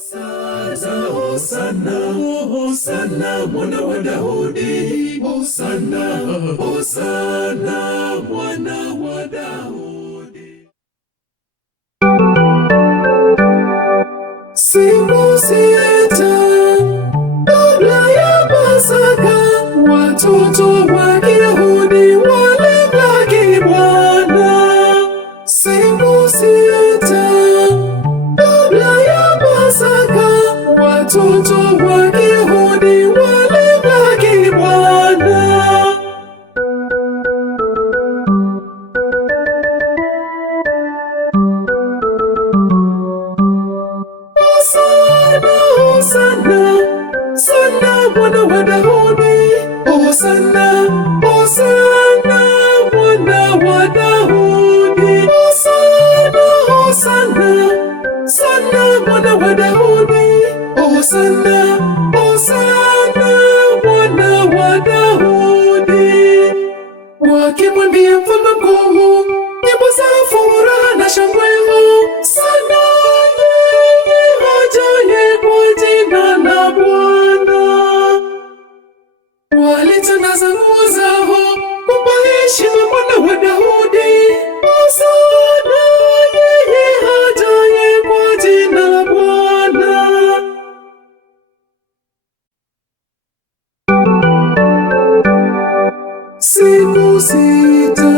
Hosana, Hosana, Hosana, mwana wa Daudi. Hosana, Hosana, mwana wa Daudi. Siku sita kabla ya Pasaka, watoto wa Kiyahudi walimlaki Bwana. Siku sita kabla ya Pasaka, watoto wa Kiyahudi walimlaki Bwana. Hosana, Hosana, Hosana, mwana wa Daudi. Hosana, Hosana, mwana wa Daudi. Hosana, Hosana, Hosana, mwana wa Daudi. Hosana, Hosana, mwana wa Daudi. Wakimwimbia mfalme mkuu nyimbo za furaha na shangwe. Hosana ajaye kwa jina la Bwana. Walitandaza nguo zao kumpa heshima mwana wa Daudi. Hosana yeye ajaye kwa jina la Bwana. Siku sita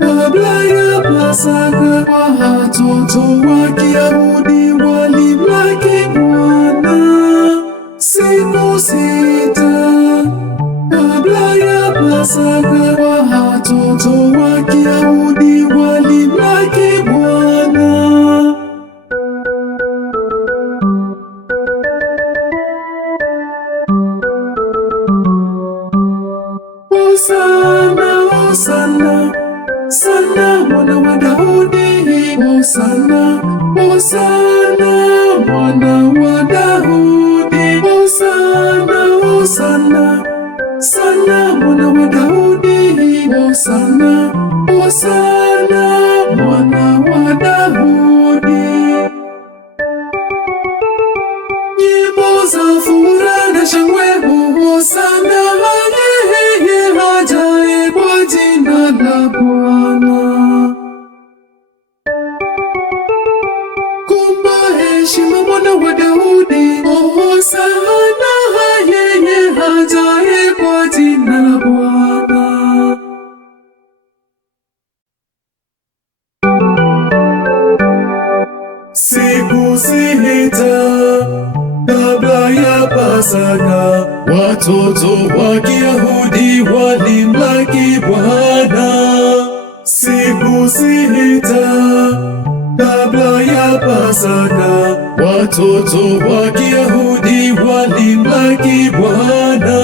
kabla ya Pasaka, watoto wa Kiyahudi walimlaki Bwana. Siku sita kabla ya Pasaka, watoto wa Kiyahudi walimlaki Bwana. Hosana, Hosana, Hosana, mwana wa Daudi. Hosana, Hosana, mwana wa Daudi. Hosana, Hosana, Hosana, mwana wa Daudi. Hosana, Hosana, mwana wa Daudi. Nyimbo za furaha na shangwe. Hosana yeye ajaye kwa jina la Bwana. Kumpa heshima mwana wa Daudi. Hosana yeye ajaye kwa jina la Bwana. Siku sita kabla ya Pasaka, watoto wa Kiyahudi walimlaki Bwana. Siku sita kabla ya Pasaka, watoto wa Kiyahudi walimlaki Bwana.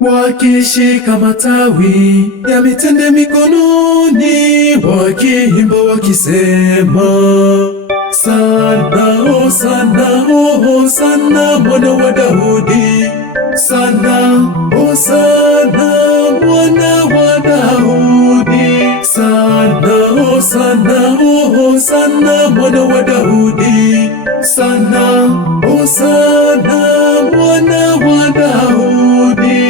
Wakishika matawi ya mitende mikononi, wakiimba wakisema, Sana, Hosana, Hosana, mwana wa Daudi. Sana, Hosana, mwana wa Daudi. Sana, Hosana, Hosana, mwana wa Daudi. Sana, Hosana, mwana wa Daudi.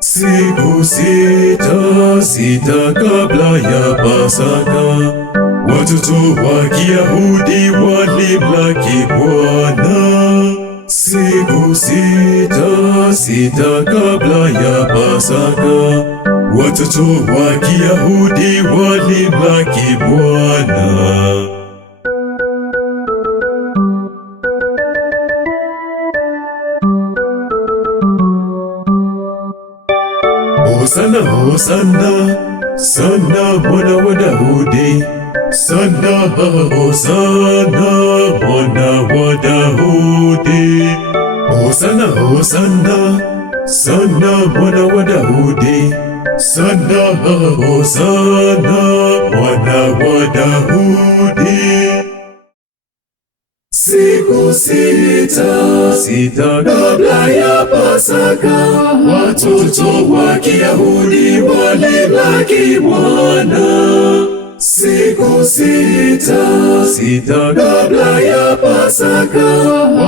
Siku sita kabla ya Pasaka, watoto wa Kiyahudi walimlaki Bwana. Siku sita kabla ya Pasaka, watoto wa Kiyahudi walimlaki Bwana. Hosana, Hosana, Sana, mwana wa Daudi. Sana, Hosana, mwana wa Daudi. Hosana, Hosana, Sana, mwana wa Daudi. Sana, Hosana, mwana wa Daudi. Siku sita kabla ya Pasaka, watoto wa Kiyahudi walimlaki Bwana. Siku sita kabla ya Pasaka,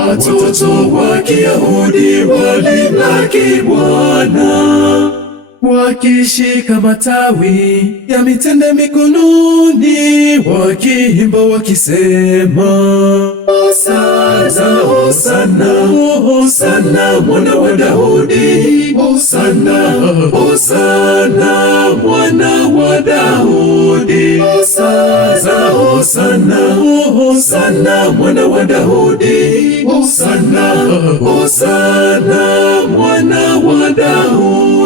watoto wa Kiyahudi walimlaki Bwana, wakishika matawi ya mitende mikononi, wakiimba wakisema, Hosana, Hosana, Hosana mwana wa Daudi, Hosana, Hosana mwana wa Daudi, Hosana, Hosana, Hosana mwana wa Daudi, Hosana, Hosana mwana wa Daudi.